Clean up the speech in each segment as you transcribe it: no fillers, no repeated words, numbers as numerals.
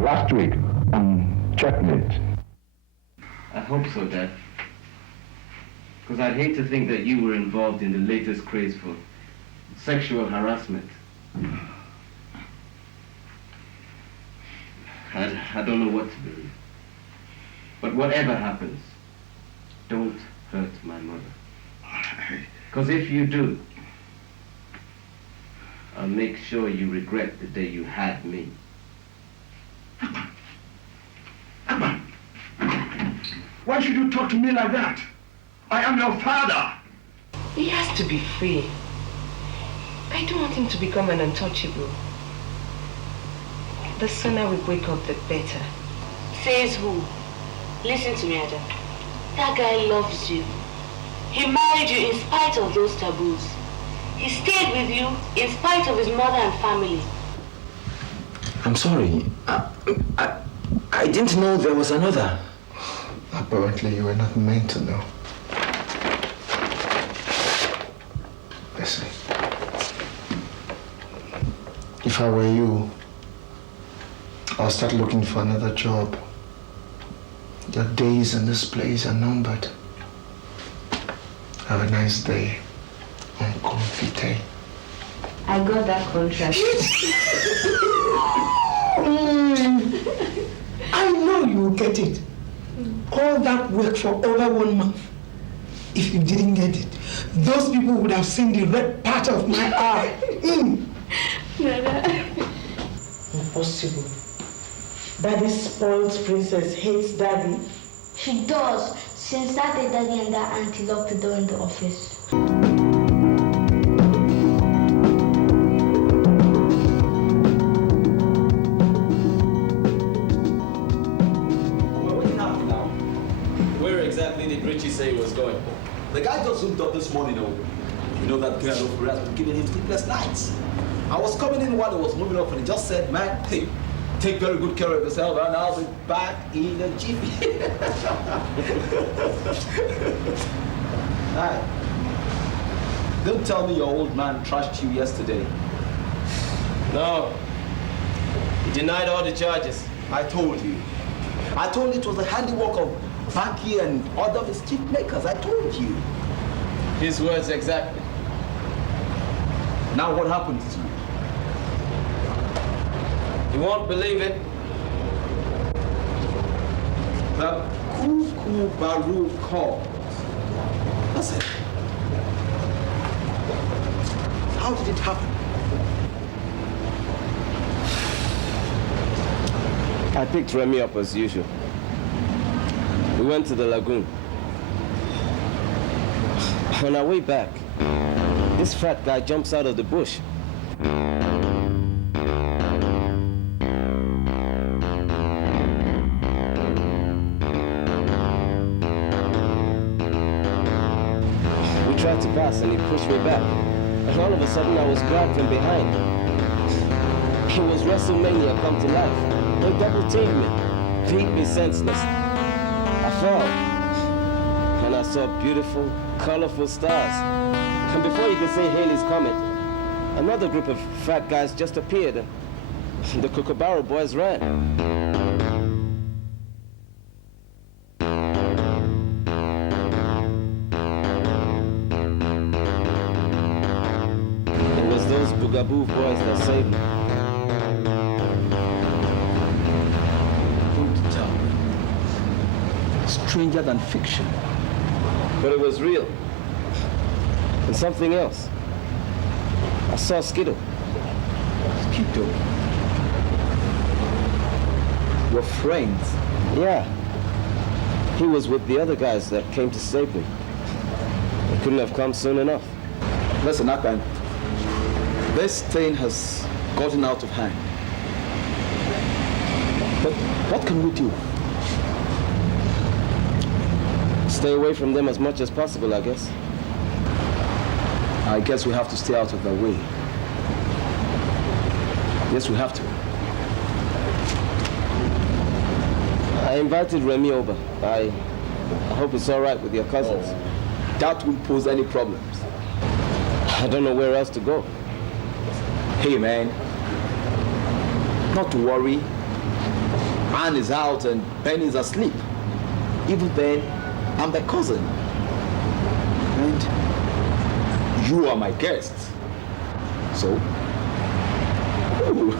Last week on Checkmate. I hope so, Dad. Because I'd hate to think that you were involved in the latest craze for sexual harassment. I don't know what to believe. But whatever happens, don't hurt my mother. Because if you do, I'll make sure you regret the day you had me. Why should you talk to me like that? I am your father. He has to be free. I don't want him to become an untouchable. The sooner we wake up, the better. Says who? Listen to me, Adam. That guy loves you. He married you in spite of those taboos. He stayed with you in spite of his mother and family. I'm sorry. I didn't know there was another. Apparently you were not meant to know. Listen. If I were you, I'll start looking for another job. Your days in this place are numbered. Have a nice day. Uncle Vite. I got that contract. I know you will get it. All that work for over 1 month. If you didn't get it, those people would have seen the red part of my eye. Nana. Impossible. Daddy's spoiled princess hates Daddy. She does. Since that day, Daddy and that auntie locked the door in the office. Say he was going. The guy just zoomed up this morning. You know that girl over has been giving him sleepless nights. I was coming in while he was moving up and he just said, man, hey, take very good care of yourself and I'll be back in a jiffy. Hey, don't tell me your old man trashed you yesterday. No. He denied all the charges. I told you. I told you it was the handiwork of Baki and other mischief makers. I told you. His words exactly. Now what happens to you? You won't believe it. The Cuckoo Baru called. That's it. How did it happen? I picked Remy up as usual. We went to the lagoon. On our way back, this fat guy jumps out of the bush. We tried to pass and he pushed me back. And all of a sudden I was grabbed from behind. It was WrestleMania come to life. They double-teamed me, beat me senseless. I fell, and I saw beautiful, colorful stars. And before you could say Haley's Comet, another group of fat guys just appeared, and the Kookaburra boys ran. It was those Boogaboo boys that saved me. Don't tell me. Stranger than fiction. But it was real. And something else. I saw Skiddo. Skiddo? Your friends? Yeah. He was with the other guys that came to save me. They couldn't have come soon enough. Listen, Akpan. This thing has gotten out of hand. But what can we do? Stay away from them as much as possible, I guess. I guess we have to stay out of their way. Yes, we have to. I invited Remy over. I hope it's all right with your cousins. That won't pose any problems. I don't know where else to go. Hey, man. Not to worry. Anne is out and Ben is asleep. Even then, I'm the cousin. And you are my guest. So? Ooh.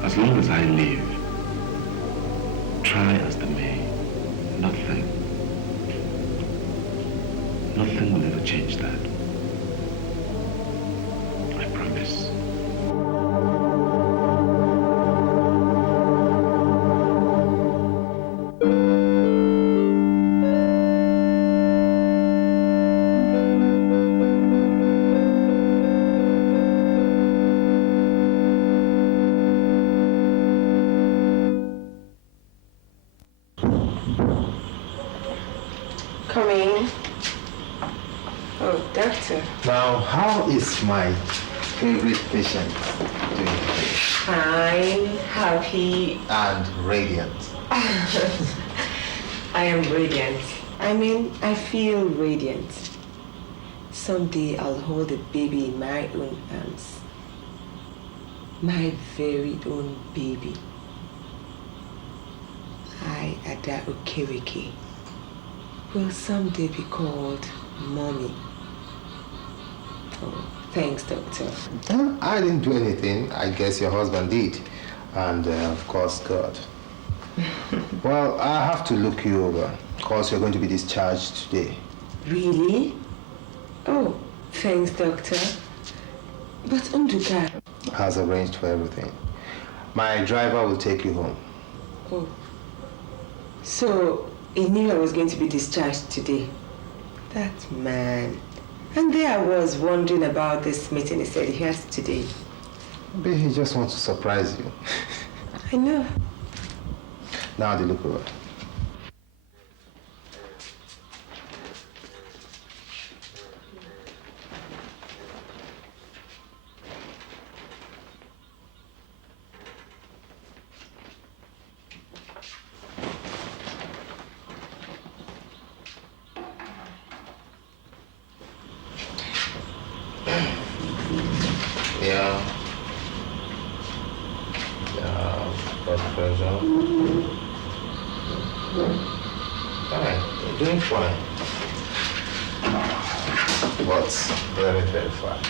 As long as I live, try as they may, nothing will ever change that. I promise. Come in. Oh, doctor. Now, how is my favorite patient doing? Fine, happy. And radiant. I am radiant. I feel radiant. Someday I'll hold a baby in my own arms. My very own baby. I, Ada Okereke, will someday be called Mommy. Oh, thanks, doctor. I didn't do anything. I guess your husband did. And, of course, God. Well, I have to look you over, because you're going to be discharged today. Really? Oh, thanks, doctor. But Unduka has arranged for everything. My driver will take you home. Oh. So, he knew I was going to be discharged today. That man. And there I was wondering about this meeting he said he has today. Maybe he just wants to surprise you. I know. Now the look over. Yeah. Yeah, blood pressure. Fine, you're doing fine. But very, very fine.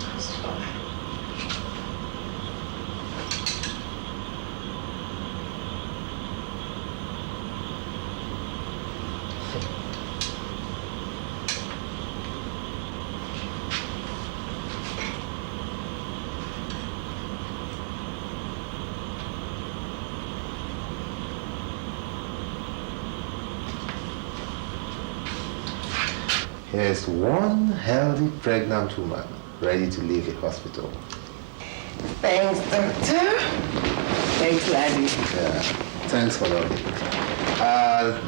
That's fine. Here's one healthy pregnant woman ready to leave the hospital. Thanks, doctor. Thanks, laddie. Yeah, thanks for that.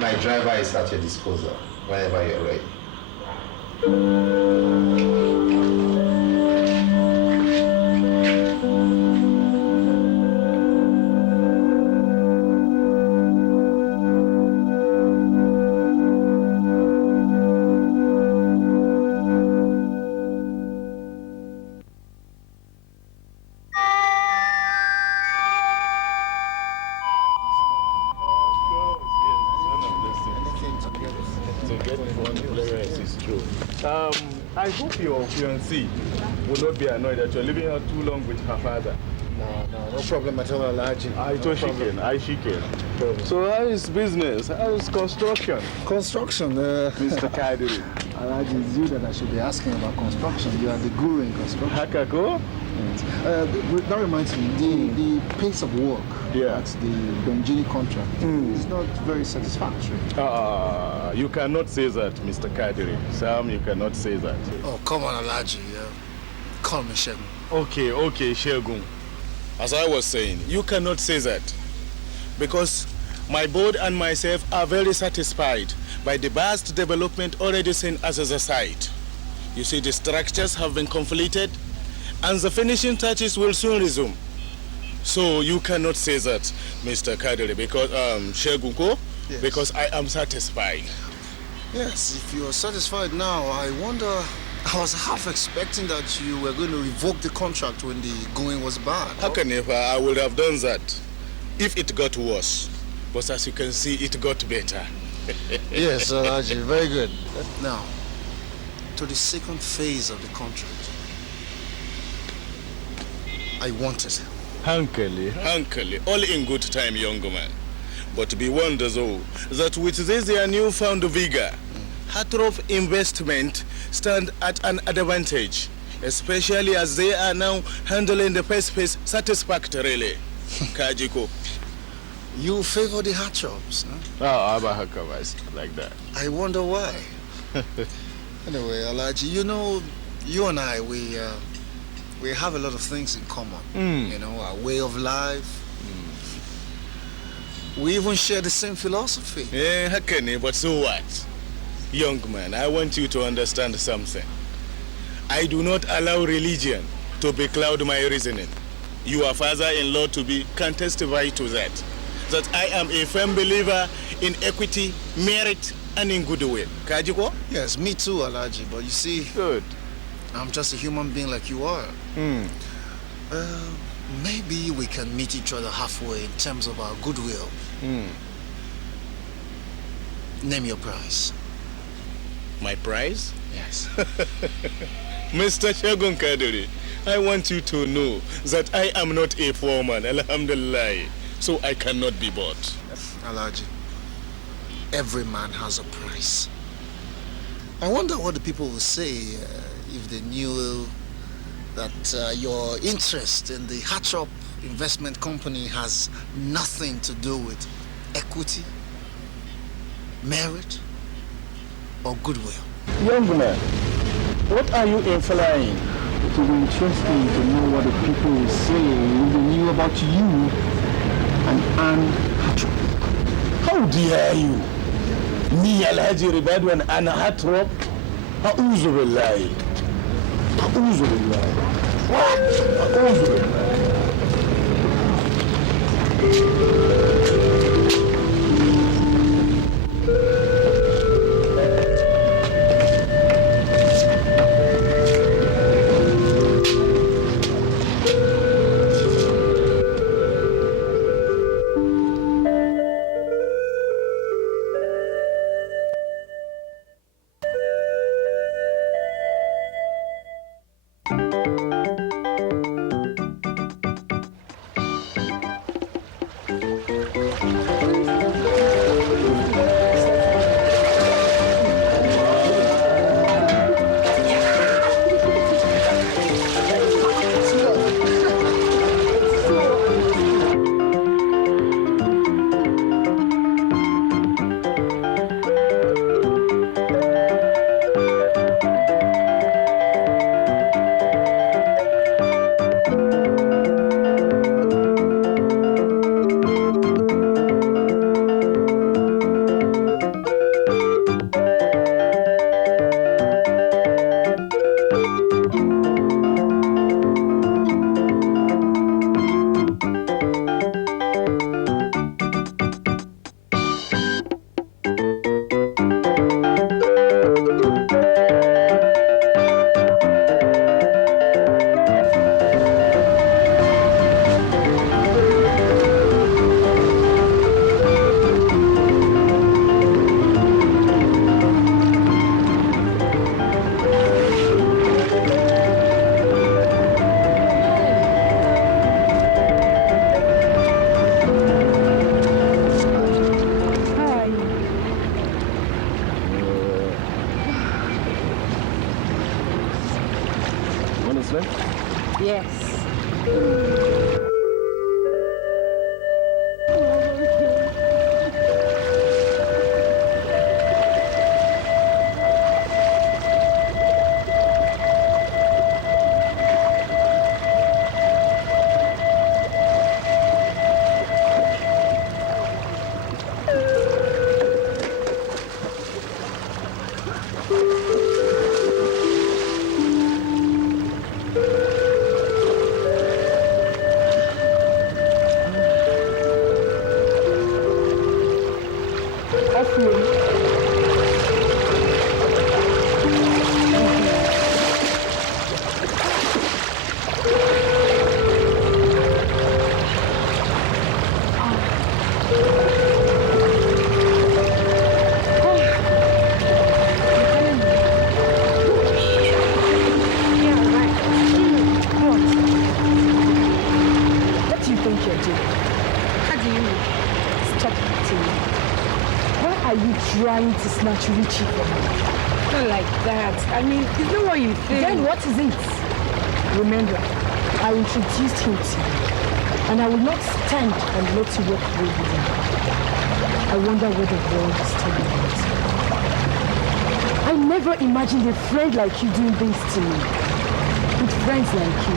My driver is at your disposal whenever you're ready. I hope your fiancée will not be annoyed that you're leaving her too long with her father. No problem at all, Alaji. She can. So how is business? How is construction? Construction? Mr. Kadiri. Alaji, it's you that I should be asking about construction. You are the guru in construction. Hakako? Yes. That reminds me, the pace of work at the Benjini contract is not very satisfactory. You cannot say that, Mr. Kadiri. Sam, you cannot say that. Oh, come on, Alaji. Call me Shegun. Okay, Shegun. As I was saying, you cannot say that because my board and myself are very satisfied by the vast development already seen as a site. You see, the structures have been completed and the finishing touches will soon resume. So you cannot say that, Mr. Kadiri, because Shegunko, yes. Because I am satisfied. Yes, if you are satisfied now, I wonder. I was half expecting that you were going to revoke the contract when the going was bad. How can I would have done that if it got worse? But as you can see, it got better. Yes, Alaji, very good. Now, to the second phase of the contract. I want it. Hankali, all in good time, young man. But be warned though, that with this their newfound vigor, Haatrope Investments stand at an advantage, especially as they are now handling the first phase satisfactorily. Kajiko. You favor the Haatropes, huh? Oh, like that. I wonder why. Anyway, Alaji, you know, you and I, we have a lot of things in common. You know, our way of life. We even share the same philosophy. Yeah, Hakane, but so what? Young man, I want you to understand something. I do not allow religion to becloud my reasoning. Your father-in-law to be can testify to that. That I am a firm believer in equity, merit, and in goodwill. Kajiko? Yes, me too, Alaji. But you see, good. I'm just a human being like you are. Maybe we can meet each other halfway in terms of our goodwill. Name your price. My price? Yes. Mr. Shegun Kadiri, I want you to know that I am not a foreman, alhamdulillah, so I cannot be bought. Alaji, every man has a price. I wonder what the people will say if they knew that your interest in the Haatrope Investment Company has nothing to do with equity, merit, or goodwill. Young man, what are you implying? It will be interesting to know what the people will say if they knew about you and Anne Haatrope. How dare you? Me, Alhaji Ribadwan, and Haatrope? A'udhu billahi. أعوذ بالله. أعوذ بالله. Trying to snatch Richie from me. Not like that. I mean, it's not what you think. Then what is it? Remember, I introduced him to you, and I will not stand and let you walk away with him. I wonder what the world is telling me. I never imagined a friend like you doing this to me. With friends like you,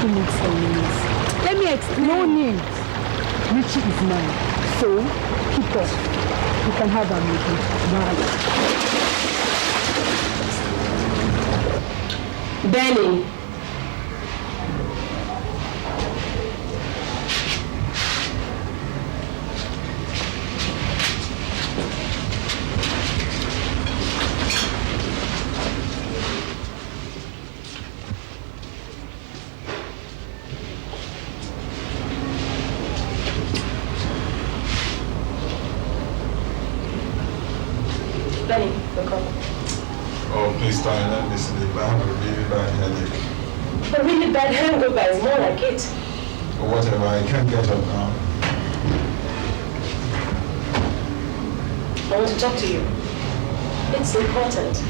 who needs enemies? Let me explain. No need. Richie is mine, so keep off. You can have a meeting. Bye. Benny. Benny, look up. Oh, please don't let me sleep. I have a really bad headache. A really bad hangover is more like it. Or whatever, I can't get up now. I want to talk to you. It's important.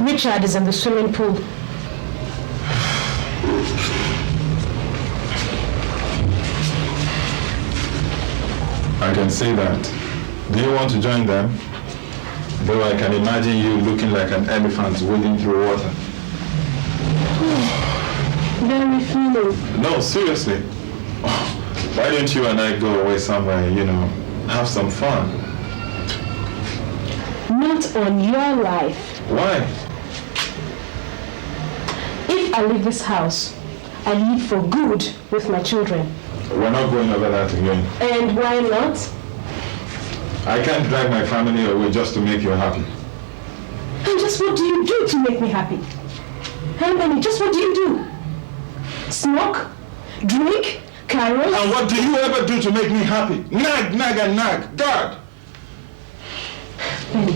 Richard is in the swimming pool. I can see that. Do you want to join them? Though I can imagine you looking like an elephant wading through water. Very feeling. No, seriously. Why don't you and I go away somewhere, have some fun? Not on your life. Why? If I leave this house, I leave for good with my children. We're not going over that again. And why not? I can't drag my family away just to make you happy. And just what do you do to make me happy? How many? Just what do you do? Smoke? Drink? Carols? And what do you ever do to make me happy? Nag, nag, and nag. God! Penny,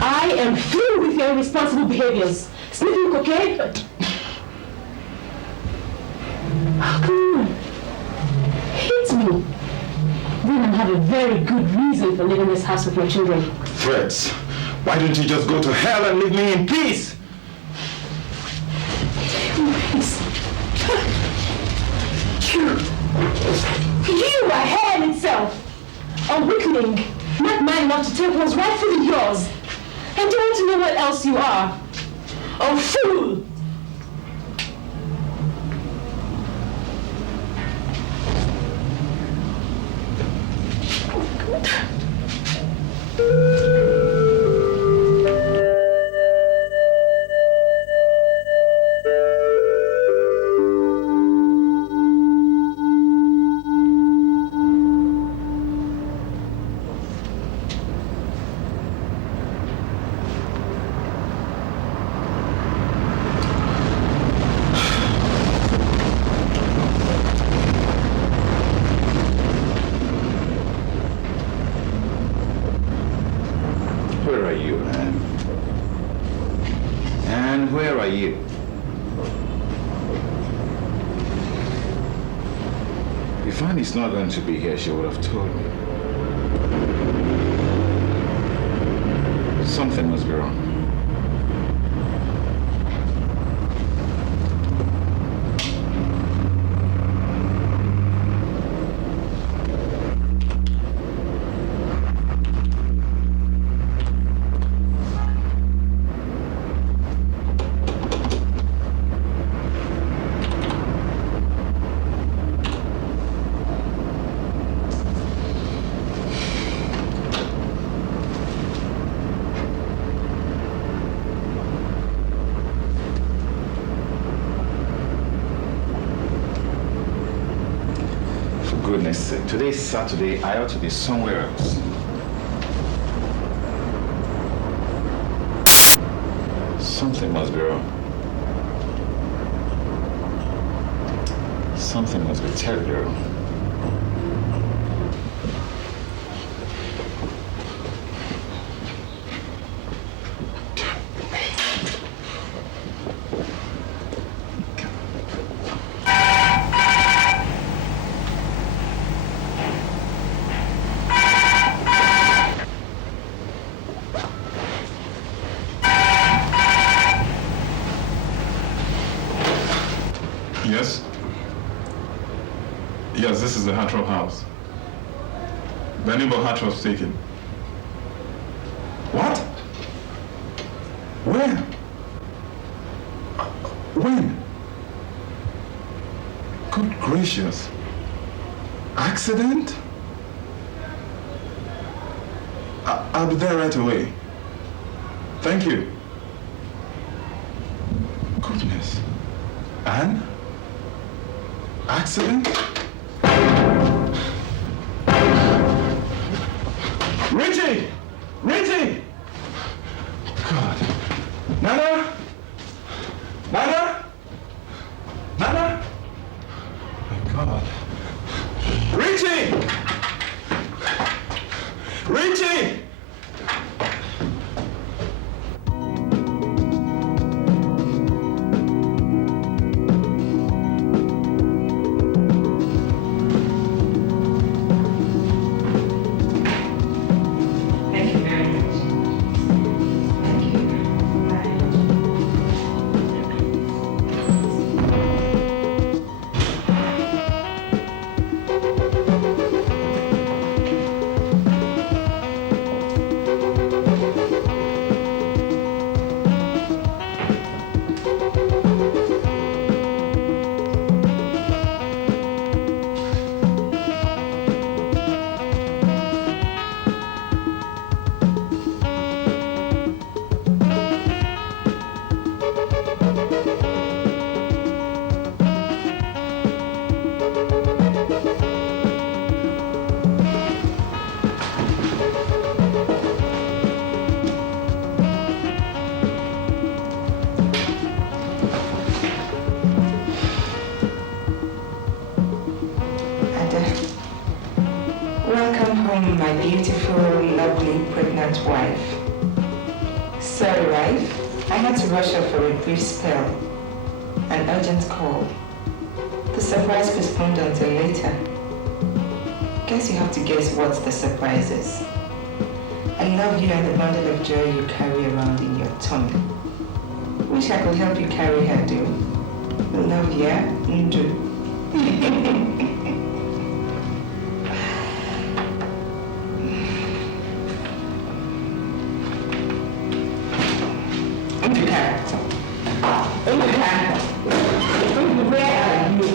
I am through with your irresponsible behaviors. Sniffing cocaine? Oh, come on. Hit me. Then I have a very good reason for leaving this house with my children. Threats. Why don't you just go to hell and leave me in peace? You are hell itself. A weakling, not man enough to take what's rightfully yours. And do you want to know what else you are? A fool. Where are you, Anne? Anne, where are you? If Annie's not going to be here, she would have told me. Something must be wrong. Goodness sake, today's Saturday, I ought to be somewhere else. Something must be wrong. Something must be terribly wrong. Yes? Yes, this is the Haatrope house. The neighbor Haatrope's taken. What? Where? When? Good gracious. Accident? I'll be there right away. Thank you. Goodness. Anne? Accident? Richie! Richie! God. Nana? Nana? Nana? My God. Richie! Richie! Thank you very much. Thank you. Bye. beautiful, lovely, pregnant wife. Sorry, wife. I had to rush off for a brief spell. An urgent call. The surprise postponed until later. Guess you have to guess what the surprise is. I love you and the bundle of joy you carry around in your tummy. Wish I could help you carry her, too. Love ya, Ndu. Where are you?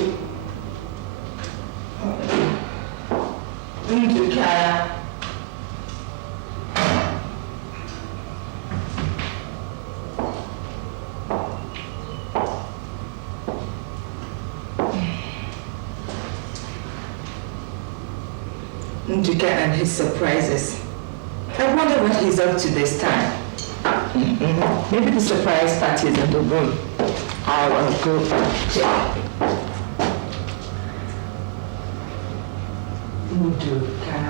Nduka and his surprises. I wonder what he's up to this time. Maybe the surprise party is in the room. I will go check. Nduka.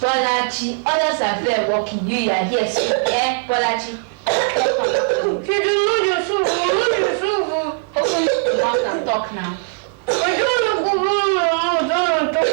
Bolaji, others are there working. You are here, so Bolaji. You do know yourself. Open your mouth and talk now. I don't want to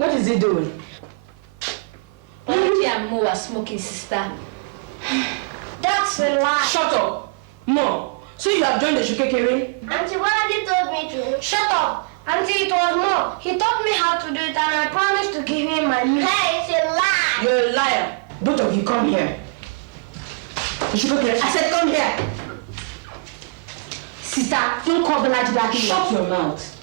What is he doing? Bolaji and Mo are smoking, sister. That's a lie. Shut up! Mo, so you have joined the Shukekere? Auntie Bolaji told me to. Shut up! Auntie, it was Mo. He taught me how to do it and I promised to give him my meat. Hey, it's a lie! You're a liar. Both of you come here. Shukekere, I said come here. Sister, don't call Bolaji back in. Shut your mouth.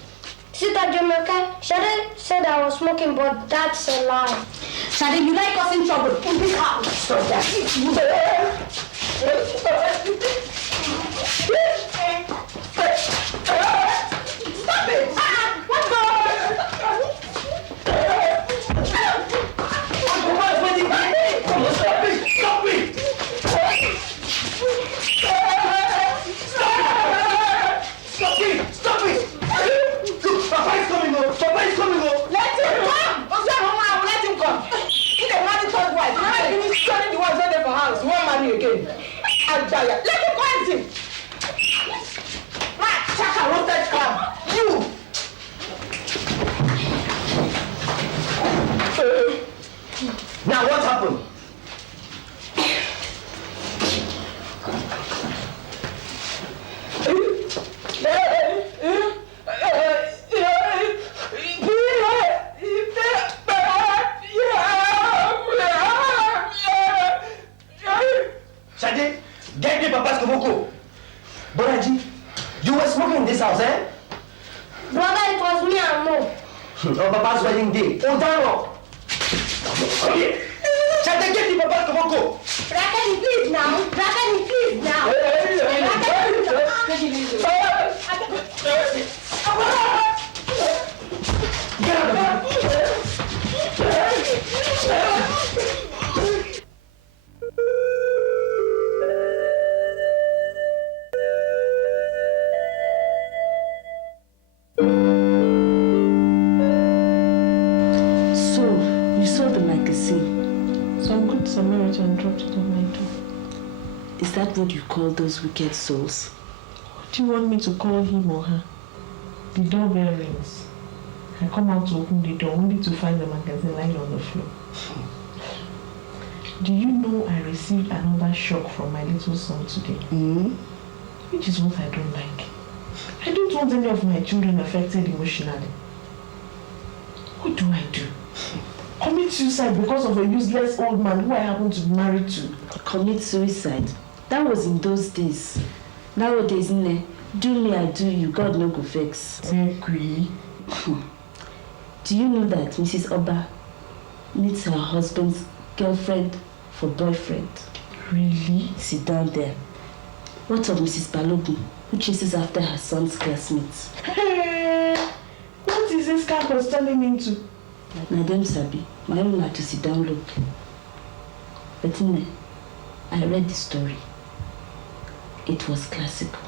Sister Jamaica, Shade said I was smoking, but that's a lie. Shade, you like causing trouble. Stop that. Stop it! What's going on? What's waiting for me? Stop it! Stop it! Stop it! Stop it! Papa is coming home! Papa is coming home! Let him come! Let him come! He's a married third wife. You might finish turning the ones there for house. You won't marry again. Let him go and see! Right, Chaka, roasted crab! You! Now what happened? Shade, get me Papa's Koboko. Bolaji, you were smoking in this house, eh? Brother, it was me and Mo. On Papa's wedding day. Odaro. Shade, get me Papa's Koboko. Rakani, please now. Rakani, please now. Hey. So, you saw the magazine? Some good Samaritan dropped it on my door. Is that what you call those wicked souls? What do you want me to call him or her? The doorbell rings. I come out to open the door only to find the magazine lying on the floor. Do you know I received another shock from my little son today? Which is what I don't like. I don't want any of my children affected emotionally. What do I do? Commit suicide because of a useless old man who I happen to be married to. Commit suicide? That was in those days. Nowadays, do me, I do you. God no go vex. Do you know that Mrs. Oba meets her husband's girlfriend for boyfriend? Really? Sit down there. What of Mrs. Balogun, who chases after her son's classmates? Hey, what is this campus turning into? Madam Sabi, my own had to sit down look. But I read the story. It was classical,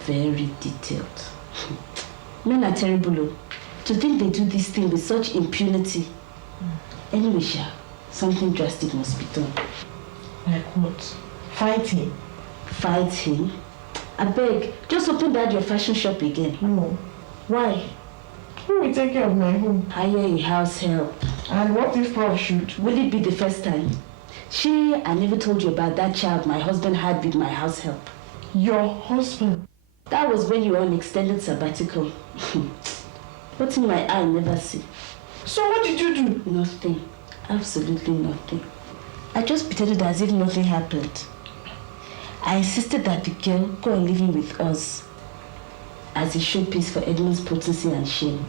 very detailed. Men are terrible. To think they do this thing with such impunity. Anyway, Sha, something drastic must be done. Like what? Fight him? Fight him? I beg, just open that your fashion shop again. No. Why? Who will take care of my home? Hire a house help. And what if Prof should? Will it be the first time? I never told you about that child my husband had with my house help. Your husband? That was when you were on extended sabbatical. What's in my eye, never see. So what did you do? Nothing. Absolutely nothing. I just pretended as if nothing happened. I insisted that the girl go on living with us as a showpiece for Edmund's potency and shame.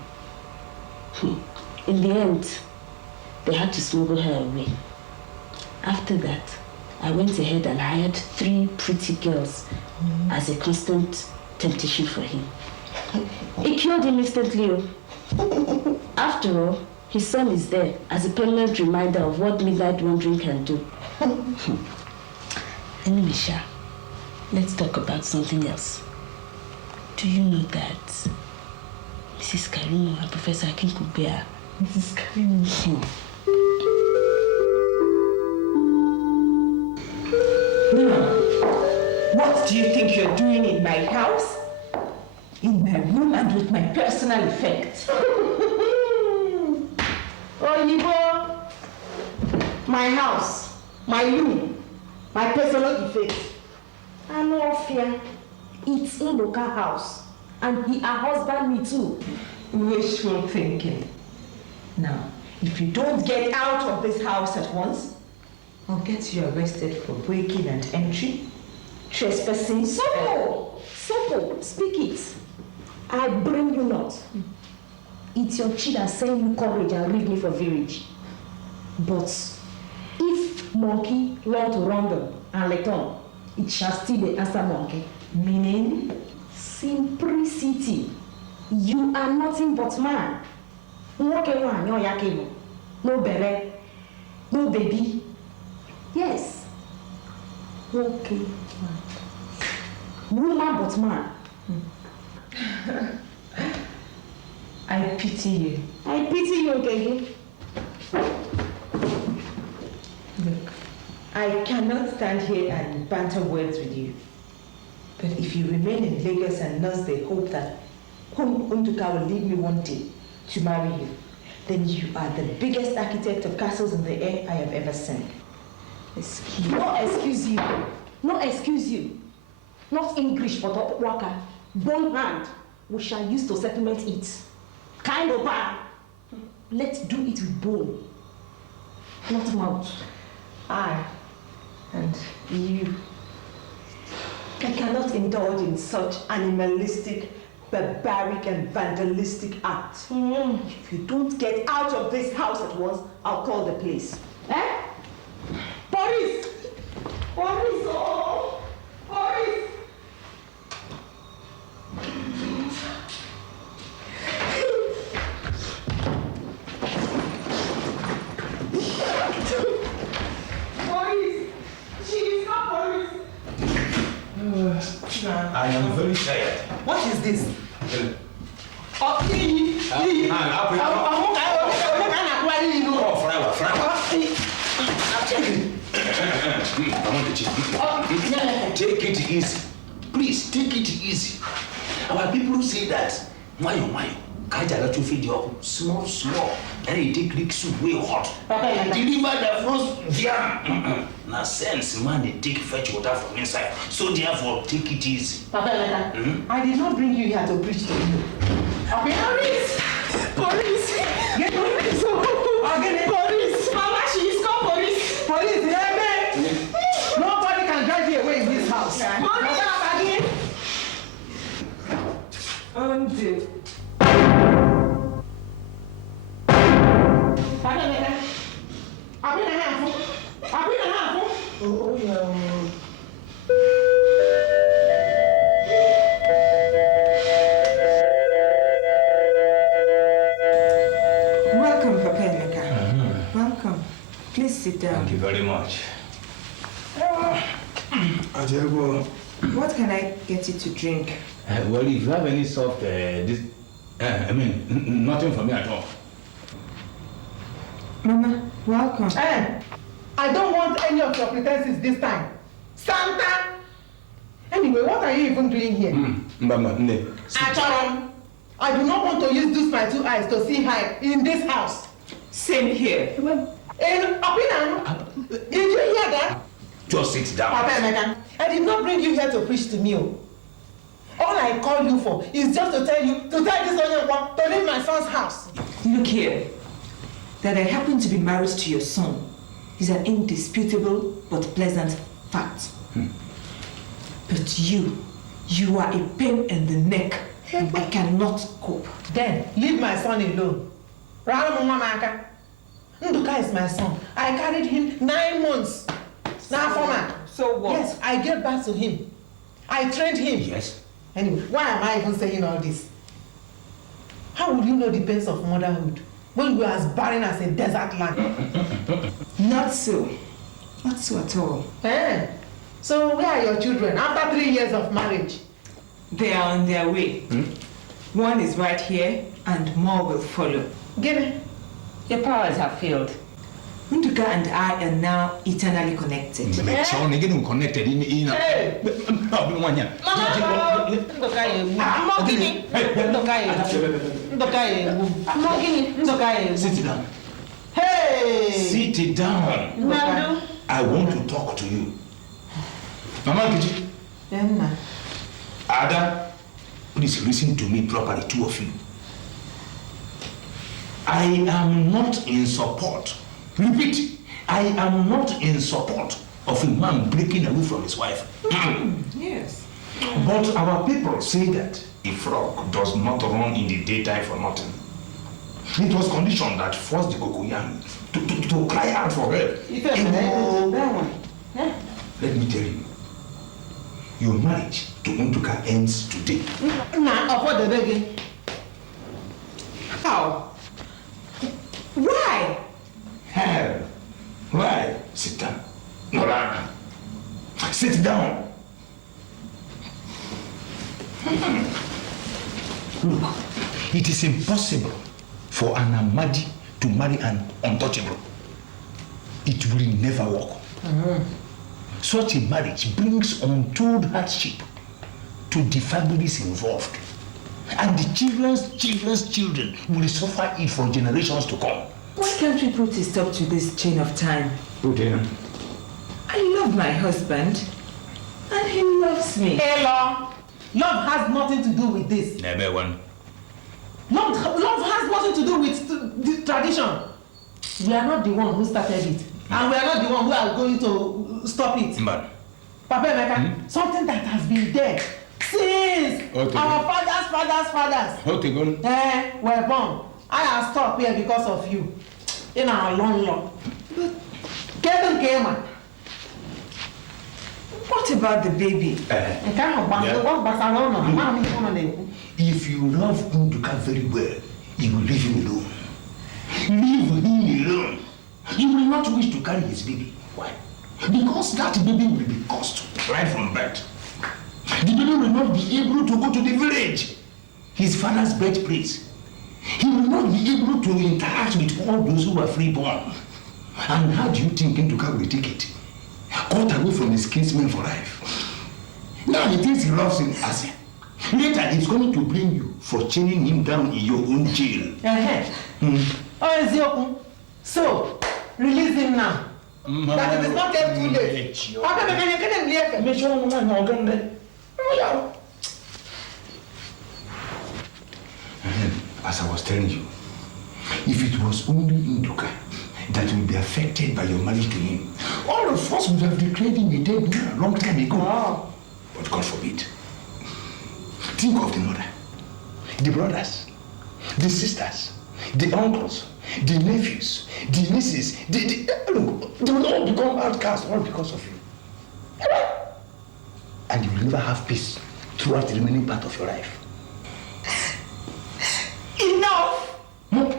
In the end, they had to smuggle her away. After that, I went ahead and hired 3 pretty girls as a constant temptation for him. It cured him instantly. After all, his son is there as a permanent reminder of what midnight wandering can do. Anyway, Sha, let's talk about something else. Do you know that Mrs. Karimo and Professor Akinkubea? Mrs. Karimo? Now, what do you think you're doing in my house? In my room and with my personal effects? Oyibo, my house, my room, my personal effects. I'm no fear. It's in local house. And he a husband me too. Wishful thinking. Now, if you don't get out of this house at once, I'll get you arrested for breaking and entry, trespassing. Sopo, speak it. I bring you not. It's your chi that send you courage and leave me for village. But if monkey want to run them and return, it shall still be answer monkey. Meaning? Simplicity. You are nothing but man. No bere, no baby. Yes. Okay. Woman but man. I pity you. I pity you, okay? Look, I cannot stand here and banter words with you. But if you remain in Lagos and nurse the hope that Unduka will leave me one day to marry you, then you are the biggest architect of castles in the air I have ever seen. Excuse you. No excuse you. No excuse you. Not English but Waka. Bone hand. We shall use to settlement it. Kind of bad. Let's do it with bone. Not mouth. I and you. I cannot indulge in such animalistic, barbaric and vandalistic acts. If you don't get out of this house at once, I'll call the police. Eh? Police! Police! Oh! Police! I am very tired. What is this? Take it easy. Please, take it easy. Our people say that, why, Kaja let you feed your small, and you take the soup way hot. Deliver the frozen jam. Now, sense, man, they take fetch water from inside. So, therefore, take it easy. Papa, I did not bring you here to preach to you. Police! Police! Get police! Police! Mama, she is called police! Police, help me! Nobody can drive you away in this house. Police! Welcome, Papa Emeka. Welcome. Please sit down. Thank you very much. What can I get you to drink? Well, if you have any soft, nothing for me at all. Mama, welcome. I don't want any of your pretenses this time. Santa! Anyway, what are you even doing here? Acharam, I do not want to use these my two eyes to see her in this house. Same here. In Opinam, did you hear that? Just sit down. Papa Emeka, I did not bring you here to preach to me. All I call you for is just to tell this onion one to leave my son's house. Look here. That I happen to be married to your son is an indisputable but pleasant fact. But you are a pain in the neck. I cannot cope. Then, leave my son alone. Nduka is my son. I carried him 9 months. Now, former. So what? Yes, I gave birth to him. I trained him. Yes. Anyway, why am I even saying all this? How would you know the pains of motherhood when you are as barren as a desert land? Not so. Not so at all. So where are your children after 3 years of marriage? They are on their way. One is right here and more will follow. Give it. Your powers have failed. Nduka and I are now eternally connected. Getting connected in Hey! Sit down. Hey! Sit down. I want to talk to you. Mama Kiji. Ada, please listen to me properly, two of you. I am not in support. Repeat, I am not in support of a man breaking away from his wife. Yes. But our people say that a frog does not run in the daytime for nothing. It was conditioned that forced the cocoyam to cry out for help. Let me tell you, your marriage to Nduka ends today. How? Why? Hell. Why? Sit down. No, sit down. Look, it is impossible for an Amadi to marry an untouchable. It will never work. Such a marriage brings untold hardship to the families involved. And the children's children will suffer it for generations to come. Why can't we put a stop to this chain of time? I love my husband, and he loves me. Hello. Love has nothing to do with this. Never one. Love has nothing to do with the tradition. We are not the one who started it. And we are not the one who are going to stop it. Man. Papa Emeka, something that has been there since our fathers. Were born. I have stopped here because of you. In our long law. What about the baby? If you love Nduka very well, you will leave him alone. Leave him alone. You will not wish to carry his baby. Why? Because that baby will be cursed right from birth. The baby will not be able to go to the village, his father's birthplace. He will not be able to interact with all those who are freeborn. And how do you think Nduka will take it? Cut away from his kinsmen for life. Now he thinks he loves him as later he's going to blame you for chaining him down in your own jail. So, release him now. That it is not yet too late. As I was telling you, if it was only Nduka that will be affected by your marriage to him, all of us would have declared him a dead man a long time ago. Wow. But God forbid. Think of the mother, the brothers, the sisters, the uncles, the nephews, the nieces, look, they will all become outcasts all because of you. And you will never have peace throughout the remaining part of your life. Enough! No.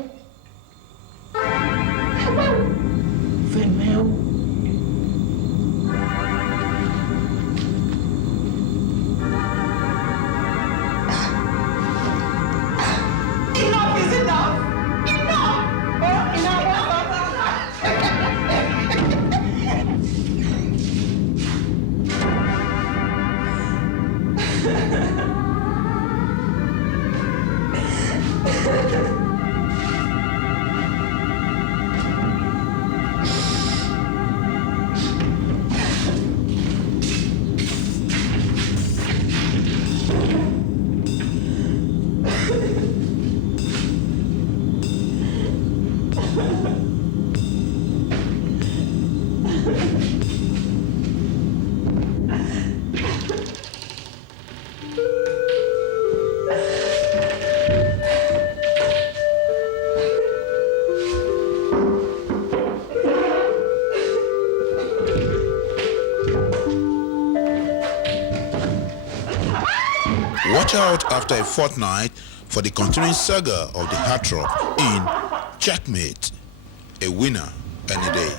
Female. Enough is enough! Enough! Oh, enough! Watch out after a fortnight for the continuing saga of the Haatrope in Checkmate. A winner any day.